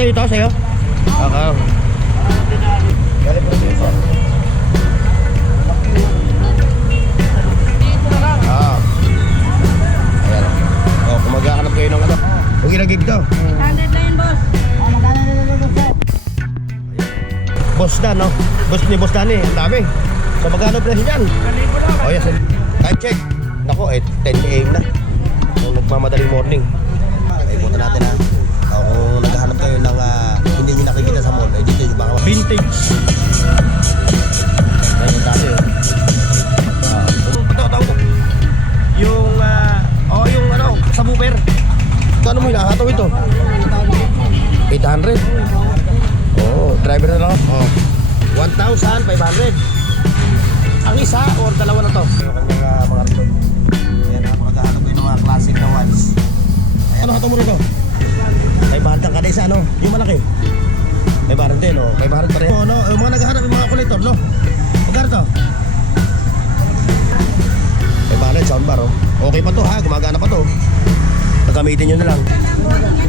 Sa'yo ito, sa'yo? Okay. Galing po dito. Ayan. Kung maghahanap kayo ng ano. Huwag ilagig to. 100 na yun, boss. Magkano na boss? Boss Dan, no? Boss ni Boss Dani, ang dami. So magkano presyo dyan? Oh yes, time check. Nako, 10 AM na. Nung nagmamadaling morning. Ay, punta natin ha. Kung naghahanap kayo ng hindi nyo nakikita sa mall, dito yung baka vintage. Ayun tayo. Ito. Yung, yung ano, subwoofer. Kano mo hinahataw ito? 800. Driver na lang. 1,500. Ang isa or dalawa na to? Yung kanyang mga rito. Ayan, maghahanap kayo ng mga classic na ones. Ayan, ano hataw mo rito? 500 ang kada isa, no? Yung malaki 500 din, no? 500 pa rin. No, yung mga naghahanap yung mga collector, no? Magkano to? 500 soundbar, oh. Okay pa to, ha? Gumagana pa to. Nagamitin nyo na lang.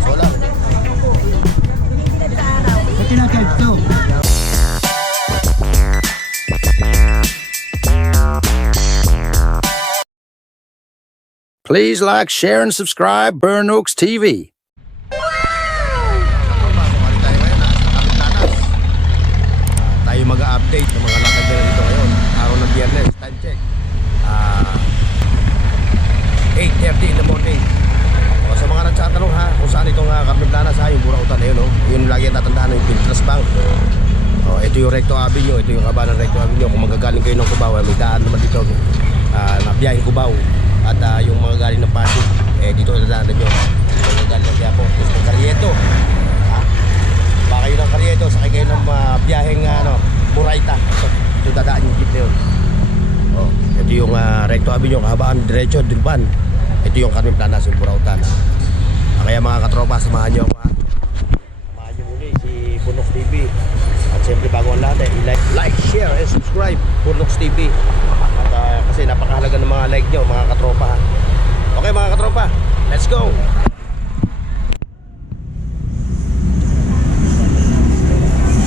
So lang. Ito na charge to. Please like, share, and subscribe Burn Oaks TV. Tayo mag-update ng mga lakad nila dito ngayon. Araw ng Biyernes, time check. 8:30 in the morning. Sa mga nagtatanong ha, kung saan itong Carmen-Planas ha, yung Burautan na yun, no? Yun lagi ang tatandaan, yung Pinterest Bank. Ito yung Recto Avenue, ito yung kabanan Recto Avenue. Kung magagaling kayo ng Cubao, may daan naman dito na biyaheng Cubao. At yung mga galing ng Pasig, dito nadaanan nyo. Yung mga galing ng Quiapo, gusto ng Carriedo. Baka kayo ng Carriedo, sakay kayo ng biyaheng Murayta. Ito dadaan yung jeep na yun. Ito yung Recto Avenue, kahabaan, diretso, Dilban. Ito yung Carmen-Planas, yung Burautan. Kaya mga katropa, samahan nyo ako ha. Samahan nyo muli si Burnox TV. At siyempre bago ang lahat, like, share, and subscribe Burnox TV. At kasi napakahalaga ng mga like nyo, mga katropa ha. Okay mga katropa, let's go!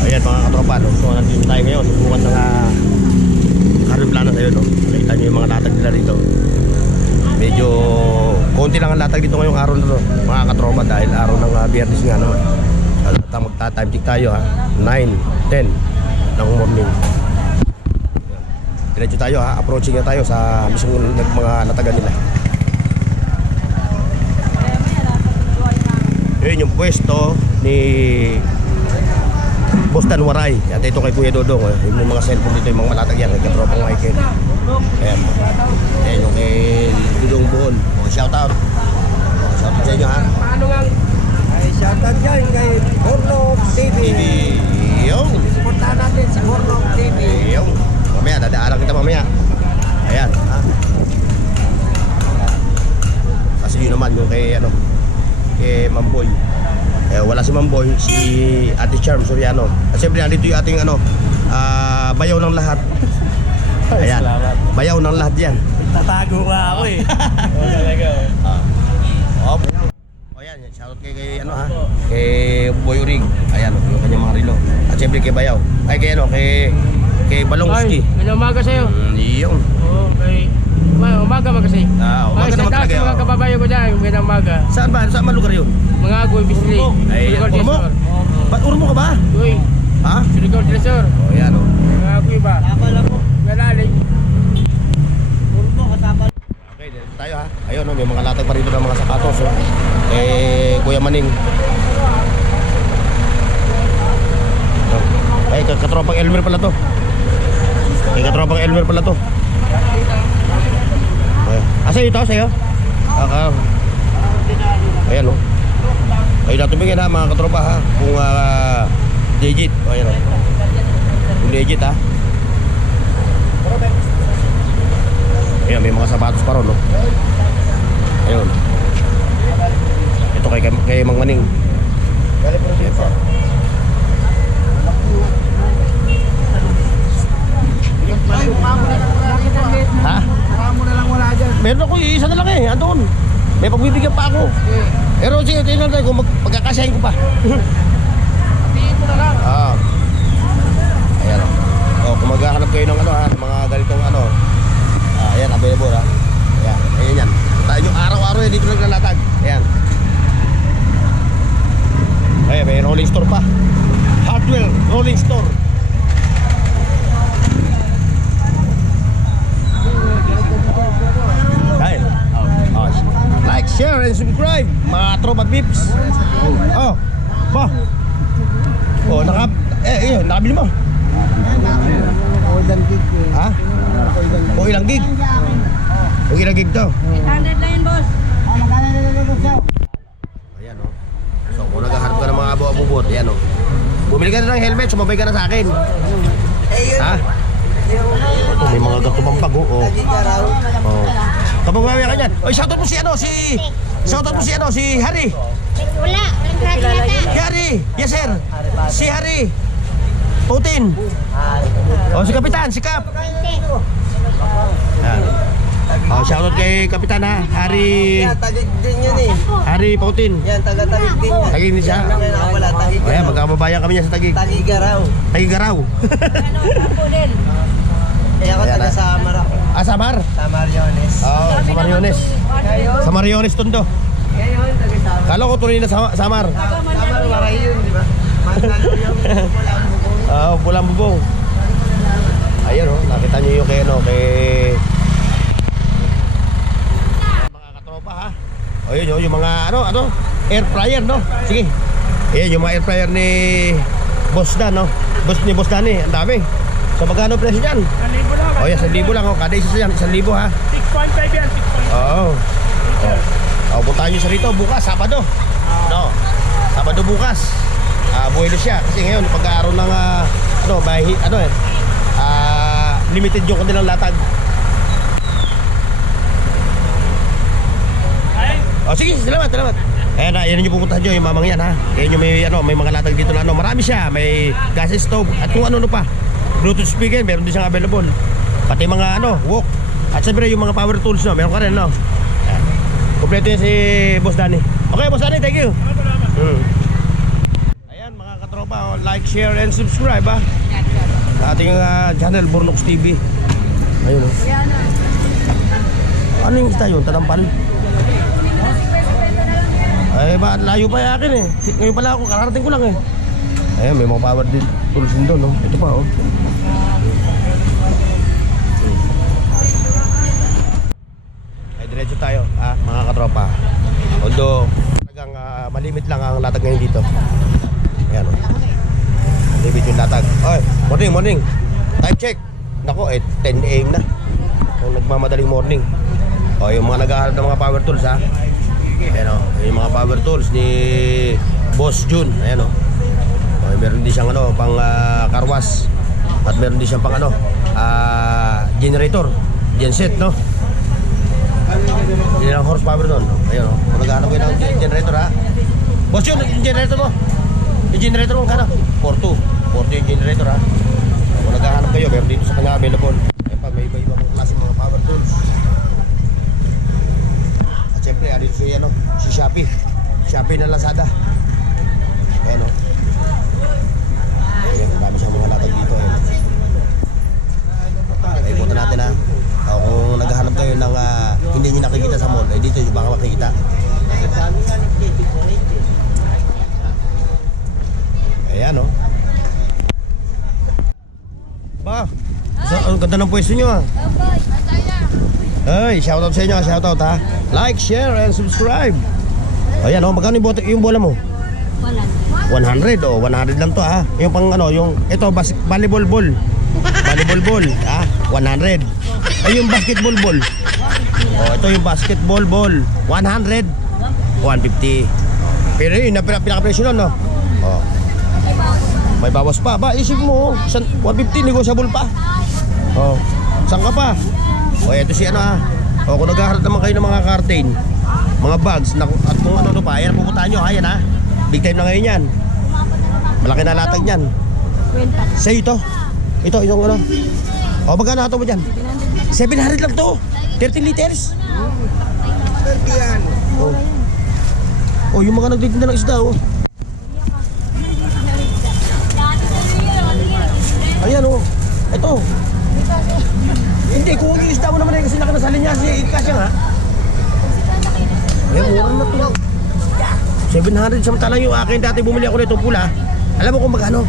Ayan mga katropa, no? So nandito tayo ngayon, subukan ng Carmen-Planas ayun, no? Nakita nyo yung mga latag nila rito. Medyo konti lang ang latag dito ngayong araw na to, mga katropa, dahil araw ng Biyernes nga naman. Magta-time check tayo ha, 9:10 ng morning. Diretso tayo ha, approaching na tayo sa mismong mga latagan nila. Yun yung pwesto ni Boss Dan Waray. At ito kay Kuya Dodong, yung mga cellphone dito, yung mga malatag yan, nagkatropang Michael. Ayan. Ayan yung kay Dudong Buon. Shout out. Shout out sa inyo ha. Paano nga? Ay, shout out dyan kay Burnox TV. Yung. Puntahan natin si Burnox TV. Yung. Mamaya, dadaaran kita mamaya. Ayan ha. Kasi yun naman yung kay kay Mamboy. Wala si Mamboy, si Ate Charm Soriano. At siyempre nandito yung ating bayaw ng lahat. Ayan, bayaw ng lahat yan. Tatago nga ako eh. Oo talaga. Ayan, shoutout kay kay Boy Urig. Ayan, yung kanyang mga relo. At siyempre kay Bayaw. Ay kay Balongski. Ay, umaga sa'yo. Yun. Oo, kay umaga kasi. Umaga naman talaga. Sa mga kababayo ko dyan, yung umaga. Saan ba? Saan man lugar yun? Mga agoy, bisili. Ay, Urmo? Ba't Urmo ka ba? Uy, Ha? Surigao Tresor. Ayan o. Mga agoy ba? Kapala mo. Galalig. Urmo, katapal. Okay, dito tayo ha. Ayun, may mga latag pa rito ng mga sapatos. Kuya Maning. Ay, katropang Elmer pala to. Katropang Elmer pala to. Sa'yo ito, sa'yo? Ayan o. Ay, natubingin ha mga katropa ha. Kung legit. Ayan o. Kung legit ha. Ayan, may mga sapatos pa ron, no? Ayun. Ito kay Mang Maning. Ha? Maramo na lang wala dyan. Meron ako isa na lang eh, andun. May pagbibigyan pa ako. Pero sige, tingnan tayo kung pagkakasahin ko pa. rolling store. Ay. Oh. Like, share, and subscribe, mga tropa pips. Oh. Ba. Oh, nakabili mo. Ha? O ilang gig? O ilang gig to? 800 lang yan, boss. Ayan o. So kung naghahanap ka ng mga abo-abubot, ayan o. Bumili ka na ng helmet, sumabay ka na sa akin. Ha? Ito, may mga gatumampag o. Oh. Kapag ka dyan. Oy, shoutout mo si ano, si Harry. Wala, walang krati yata. Si Harry. Yes sir. Si Harry. Putin. O si Kapitan, si Kap. Ayan. Oh, shoutout kay Kapitan ha. Harry. Tagig din yan eh. Harry Putin. Yan, taga-tagig din yan. Tagig din siya. Wala, tagig O yan, magkakababayan kami niya sa Tagig. Tagigaraw. Tagigaraw. Ano, po din. Kaya ako Ayan, taga-Samar ako. Samar? Samariones. Oo, sa Mariones. Sa Mariones Tondo. Ngayon, taga-Samar. Kala ko tuloy na Samar. Samar, waray yun, di ba? Mandalo yung walang bubong. Oo, pulang bubong. Ayun oh, nakita niyo yung kay mga katropa ha. O yun yung mga air fryer no. Sige. Ayan yung mga air fryer ni Boss Dan no. Boss Dani, ang dami. So magkano presyo niyan? 1,000 lang. O yan, 1,000 lang oh. Kada isa yan, 1,000 ha. 6.5 yan, 6.5. Oo. Oh, puntahan nyo sa rito bukas, Sabado. No. Sabado bukas. Buwelo siya kasi ngayon pag-aaroon ng limited yung kanilang latag. Oh, sige, salamat. Ayan na, yan yung pupuntahan nyo, yung mamang yan ha. Yan yung may mga latag dito na marami siya, may gas stove at kung ano pa. Bluetooth speaker, meron din siyang available. Pati mga wok. At siyempre yung mga power tools no, meron ka rin no. Ayan. Kompleto yan si Boss Danny. Okay, Boss Danny, thank you. Ayan mga katropa, like, share, and subscribe ha. Sa ating channel, Burnox TV. Ayun o. Ano yung kita yun? Tanampal? Ay ba, layo pa yung akin eh. Ngayon pala ako, kararating ko lang eh. Ayan, may mga power din tools din doon no. Ito pa oh. Ay, diretso tayo mga katropa. Although talagang malimit lang ang latag ngayon dito. Ayan oh. Malimit yung latag. Oy, morning. Time check. Nako, 10 AM na. Kung nagmamadaling morning. O, yung mga naghahanap ng mga power tools ha. Ayan o, yung mga power tools ni Boss Jun. Ayan o. Meron din siyang pang carwash. At meron din siyang pang generator. Genset no. Hindi lang horsepower doon. Ayan o, kung naghahanap kayo ng generator ha. Boss Jun, yung generator mo. Yung generator mo kano? 4.2 yung generator ha. Kung naghahanap kayo, meron dito sa kanya available. Ayan pa, may iba-iba mong klase mga power tools. At syempre, dito si Shopee. Shopee na Lazada. Ayan o. Ayan, marami siyang mga latag dito. Ayan. Ay, punta natin ha. Kung naghahanap kayo ng hindi nyo nakikita sa mall, dito yung baka makikita. Ayan o. Ba, ang ganda ng pwesto nyo ha. Ay, shoutout sa inyo, shoutout ha. Like, share, and subscribe. Ayan o, magkano yung bola mo? 100 o, 100 lang to ha. Yung pang yung ito, volleyball ball. Volleyball ball ha, 100. Ay, yung basketball ball. O, ito yung basketball ball, 100. 150. Pero yun, pinaka-presyo nun no. O, may bawas pa. Ba, isip mo, 150, negotiable pa. O, saan ka pa? O, ito si O, kung naghaharap naman kayo ng mga curtain, mga bags, at kung ano pa, ayan, pupuntahan nyo. Ayan ha, big time na ngayon yan. Malaki na latag yan. Sa'yo ito. Ito, itong O, magkano ito mo dyan? 700 lang to. 13 liters. 30 yan. O, yung mga nagtitinda ng isda o. Ayan o. Ito. Hindi, kung yung isda mo naman kasi nakanasali niya si Kasya nga. Ayan, mura na ito. 700 samantala yung akin. Dati bumili ako nito pula. Alam mo kung magkano?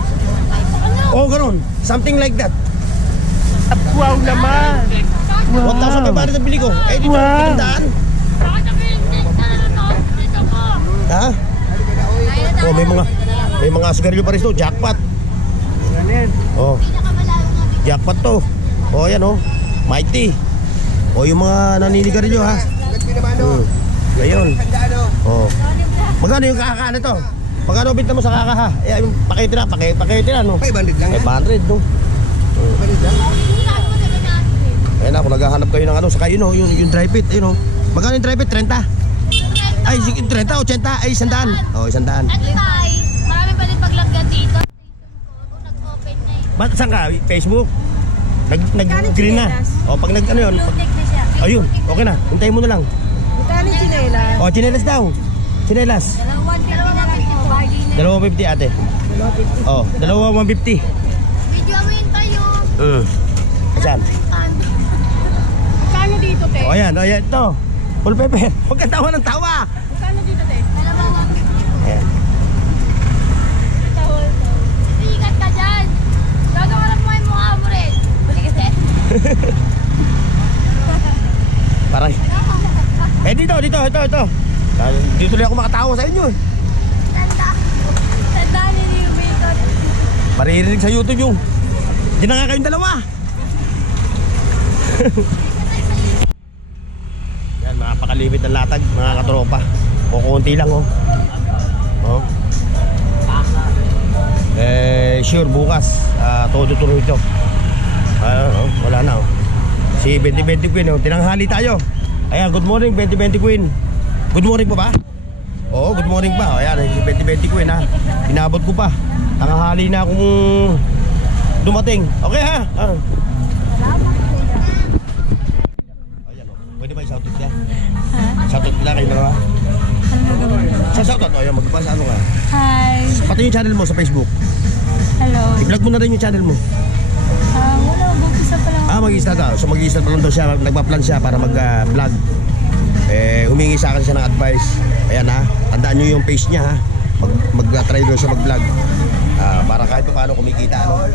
Oo, ganun. Something like that. Wow naman. 1,500 ang bili ko. Eh, dito, Wow. 500. Ha? Oh, may mga sigarilyo pa rin to. Jackpot. Ganun. Oh. Jackpot to. Oh, yan oh. Mighty. Oh, yung mga naninigarilyo ha. Ayun. Oh. Magkano yung kaka nito? Magkano binta mo sa kaka ha? Eh, yung pakete na, no? 500 lang yan. 500, no? 500 lang. Ayun ako, naghahanap kayo ng ano. Saka yun, oh, yung dry fit, ayun oh. Magkano yung dry fit? 30? Ay, 30, 80, ay 100. Oh, 100. Marami pa din paglagyan dito. Nag-open na eh. Ba't saan ka? Facebook? Nag-green na. O, pag nag ano yun? Blue-tick na siya. Ayun, okay na. Hintayin mo na lang. Magkano yung chinelas? O, chinelas daw. Chinelas. 150 na lang ito. 250 ate. O, 150. Video mo yun tayo. Saan? Kano dito, te? O, ayan, ito. Full pepper. Huwag ka tawa ng tawa. Kano dito, te? Dalawang 150. Ayan. Sikat ka dyan. Gago ka lang mo yung mukha mo rin. Buli kasi. Parang. Eh, ito. Dito lang ako makatawa sa inyo eh. Tanda niyo yung makeup. Maririnig sa YouTube yung. Hindi na nga kayong dalawa. Yan, napakalimit ng latag, mga katropa. Kukunti lang, oh. Oh. Sure, bukas. Todo tuloy ito. Wala na, oh. Si 2020 Queen, oh. Tinanghali tayo. Ayan, good morning, 2020 Queen. Good morning pa ba? Oo, good morning pa. Ayan, si 2020 Queen, ha. Inabot ko pa. Tanghali na akong dumating. Okay, ha? Ayan, oh. Pwede ba i-shoutout niya? Shoutout nila kayo na. Sa shoutout, ayan, magpasa ano ka? Hi. Pati yung channel mo sa Facebook. Hello. I-vlog mo na rin yung channel mo. Wala, mag-umpisa pa lang. Mag-i-start ka. So mag-i-start pa lang daw siya. Nagpa-plan siya para mag-vlog. Humingi sa akin siya ng advice. Ayan ha. Tandaan nyo yung page niya ha. Mag-try daw siya mag-vlog. Para kahit paano kumikita. Ano?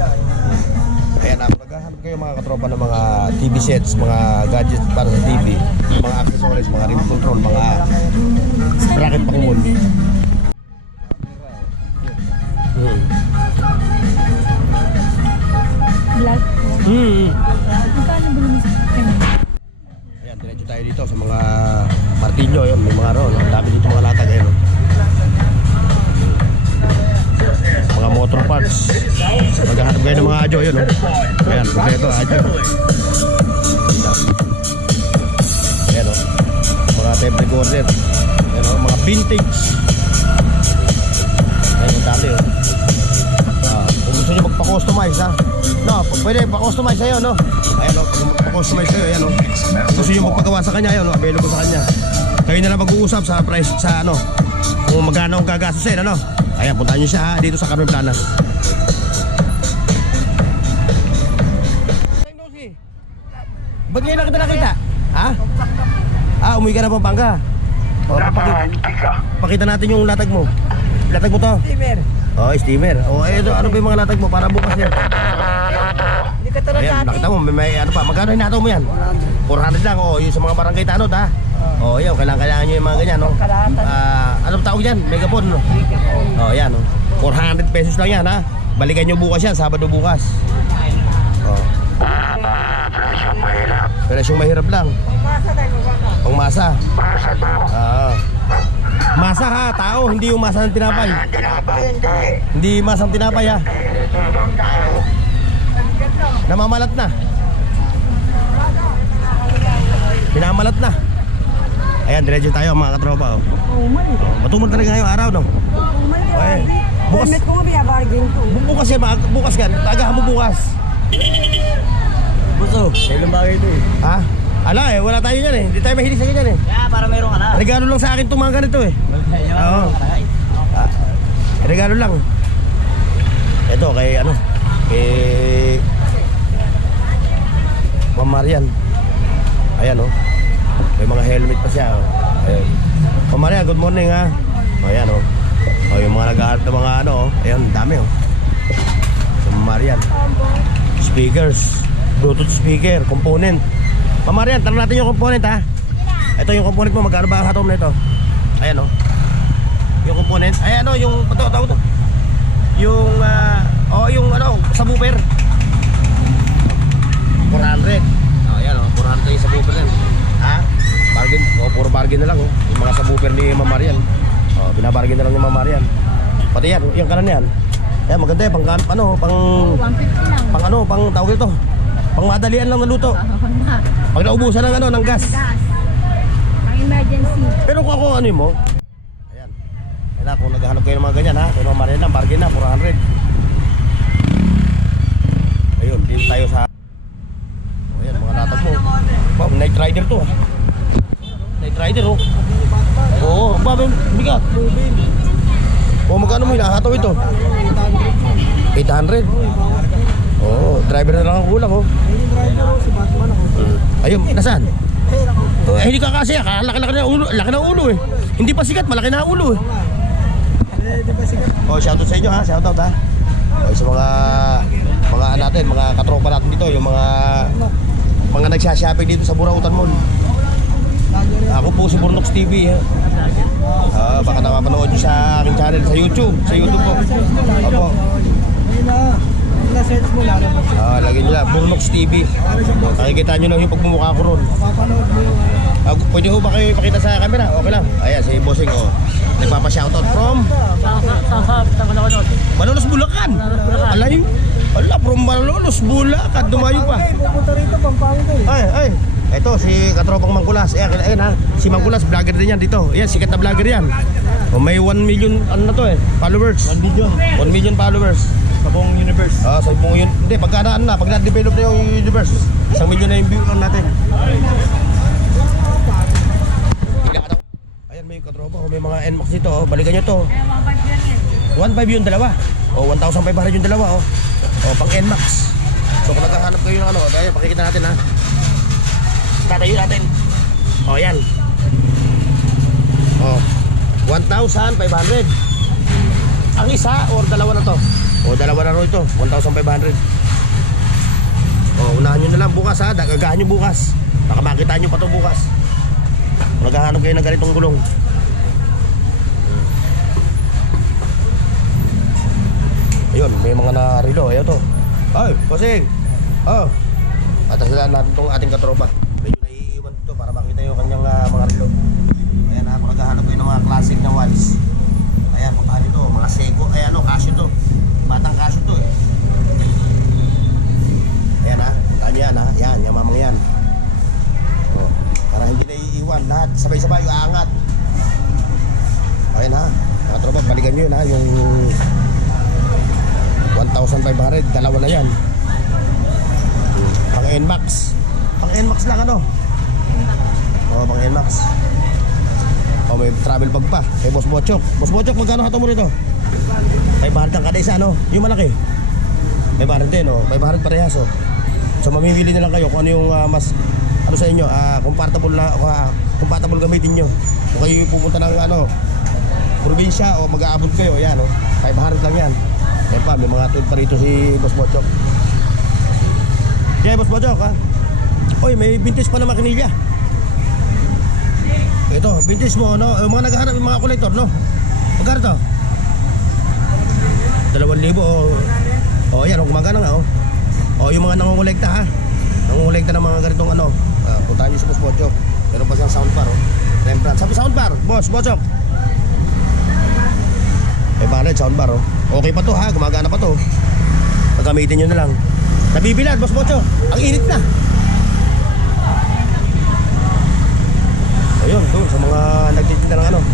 Ayan ha. Maghahanap kayo mga katropa ng mga TV sets, mga gadgets para sa TV. Mga accessories, mga remote control, mga bracket pangmul. Vlog. Magkano ba yung Ayan, diretso tayo dito sa mga martilyo, yun, may mga ron, ang dami dito mga latag, ayun. Mga motor parts. Maghahanap kayo ng mga adyo, yun, oh. Ayan, kompleto, adyo. Ayan, oh. Mga tape recorder. Ayan, oh, mga vintage. Ayan, ang dami, oh. Kung gusto nyo magpa-customize, ha. No, pwede pa-customize sa'yo, no? Ayan, no, pa-customize sa'yo, ayan, no? Gusto nyo magpagawa sa kanya, ayan, no? Available sa kanya. Kayo na lang mag-uusap sa price, sa ano, kung magkano ang gagastusin, ano? Ayan, puntahan nyo siya, ha, dito sa Carmen Planas. Ba't ngayon na kita nakita? Ha? Umuwi ka na Pampanga? O, pakita natin yung latag mo. Latag mo to? Steamer. Steamer. Ito, ano ba yung mga latag mo para bukas yan? Hindi ka talaga Ayan, nakita mo, may ano pa, magkano hinataw mo yan? 400 lang, yung sa mga barangay tanod, ha? Yan, kailangan nyo yung mga ganyan, no? Anong tawag yan? Megapon, no? Yan, no? 400 pesos lang yan, ha? Balikan nyo bukas yan, Sabado bukas. Presyong mahirap lang. Pangmasa. Masa ha, tao, hindi yung masa ng tinapay. Hindi masa ng tinapay, ha? Namamalat na. Pinamalat na. Ayan, diretso tayo mga katropa, oh. Matumal talaga ngayong araw, no? Okay. Bukas. Permit ko nga biyabargain to. Bukas yan, bukas yan. Tagahan mo bukas. Buso. Kailan bagay ito eh? Ha? Ala wala tayo yan eh. Hindi tayo mahilig sa ganyan eh. Kaya para mayroon ka na. Regalo lang sa akin itong mga ganito eh. Oo. Regalo lang. Ito kay ano? Kay Ma'am Marian. Ayan oh. May mga helmet pa siya oh. Ayan. Ma'am Marian, good morning ha. Ayan oh. Yung mga nag-aaral ng mga ano oh. Ayan, dami oh. So, Ma'am Marian. Speakers, Bluetooth speaker, component. Ma'am Marian, tanong natin yung component ha. Ito yung component mo, magkano ba ang hatom na ito? Ayan o. Yung component, ayan o, yung, ito. Yung, yung subwoofer. 400. Ayan o, 400 yung subwoofer yan. Ha? Bargain, puro bargain na lang oh. Yung mga subwoofer ni Ma'am Marian. Binabargain na lang ni Ma'am Marian. Pati yan, yung kanan yan. Ayan, maganda yan, pang tawag ito. Pang madalian lang na luto. Pag naubusan ng gas. Pang emergency. Pero kung ako mo, ayan. Ayan na, kung naghahanap kayo ng mga ganyan ha, kung Ma'am Marian lang, bargain na, 400. Ayun, dito tayo sa ayan, mga natag mo. Wow, Night Rider to. Night Rider oh. Oo, babang bigat. Magkano mo hinahataw ito? 800. Driver na lang ang kulang oh. Ayun, nasaan? Hindi ka kasi, laki na ulo, laki na ulo eh. Hindi pa sikat, malaki na ulo eh. Shoutout sa inyo ha, shoutout ha. Sa mga natin, mga katropa natin dito, yung mga nagsha-shopping dito sa Burautan Mall. Ako po si Burnox TV. Baka napapanood nyo sa aking channel sa YouTube. Sa YouTube po. Opo. Na-search mo lang. Lagyan nyo lang, Burnox TV. Nakikita nyo lang yung pagmumukha ko ron. Papanood mo yung Pwede ho ba kayo ipakita sa camera? Okay lang. Ayan, si Bossing nagpapa-shoutout from Malolos, Bulacan. Alay, from Malolos, Bulacan. Dumayo pa. pupunta rito, Pampanga eh. Ay. Ito si katropang Mangkulas. Ayan ha. Si Mangkulas, vlogger din yan dito. Ayan, sikat na vlogger yan. May 1 million followers. 1 million followers. Sa buong universe. Sa buong yun. Hindi, pag na-develop na yung universe, 1 million na yung view natin. Ayan, may katropa. May mga NMAX dito. Balikan nyo to. 1.5 yung dalawa. 1,500 yung dalawa. Pang NMAX. So kung naghahanap kayo ng kaya pakikita natin ha. Tatayo natin. Yan. 1,500. Ang isa or dalawa na to? Dalawa na ro ito. 1,500. Unahan nyo na lang bukas ha. Gagahan nyo bukas. Baka makita nyo pa to bukas. Kung naghahanap kayo ng ganitong gulong. Ayun, may mga narilo. Ayun to. Ay, Bossing. Patasalan natin tong ating katropa. Medyo naiiwan dito para makita yung kanyang mga relo. Ayan ha, kung naghahanap kayo ng mga classic na walls. Ayan, puntahan nyo to. Mga Seiko. Ayan Casio to. Batang Casio to eh. Ayan ha, puntahan nyo yan ha. Yan, yung mamang yan. Para hindi naiiwan. Lahat, sabay-sabay, aangat. Ayan ha, mga tropa, balikan nyo yun ha. Yung 1,500, dalawa na yan. Pang NMAX. Pang NMAX lang pang NMAX. May travel bag pa. Kay Boss Bochok. Boss Bochok, magkano hato mo rito? 500 ang kada isa yung malaki. 500 din 500 parehas So mamimili na lang kayo kung ano yung mas sa inyo, compatible gamitin nyo. Kung kayo pupunta ng probinsya o mag-aabot kayo, yan 500 lang yan. Ayan pa, may mga tweet pa rito si Boss Bochok. Boss Bochok ha. May vintage pa na makinilya. Ito, vintage mo yung mga naghahanap, yung mga collector Magkano to? 2,000 yan, gumagana nga yung mga nangongolekta ha. Nangongolekta ng mga ganitong puntahan nyo sa Boss Bochok. Meron pa siyang soundbar Rembrandt. Sabi soundbar, Boss Bochok. Bakit soundbar Okay pa to ha, gumagana pa to. Pagamitin nyo na lang. Nabibilad, Boss Bochok. Ang init na. Ayun, to sa mga nagtitinda ng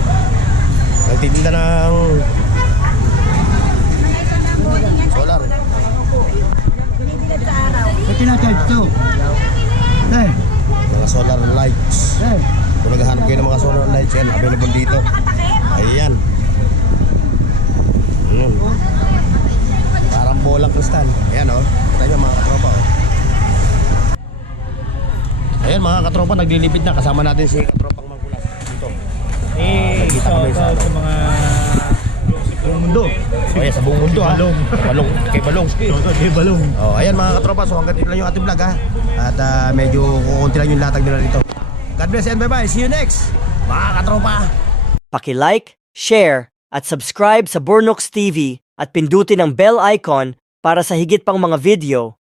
nagtitinda ng solar. Tinacharge to. Mga solar lights. Kung naghahanap kayo ng mga solar lights, yan, available dito. Ayan. Parang bolang kristal. Ayan kita nyo mga katropa Ayan mga katropa, naglilipid na. Kasama natin si katropang Mangkulas dito. Nagkita kami sa mga mundo. O yan, sa buong mundo ha. Balong. Balong. Kay Balong. Di balong. Oh, ayan mga katropa, so hanggang dito lang yung ating vlog ha. At medyo kukunti lang yung latag nila dito. God bless and bye-bye. See you next. Mga katropa. Paki-like, share, at subscribe sa Burnox TV at pindutin ang bell icon para sa higit pang mga video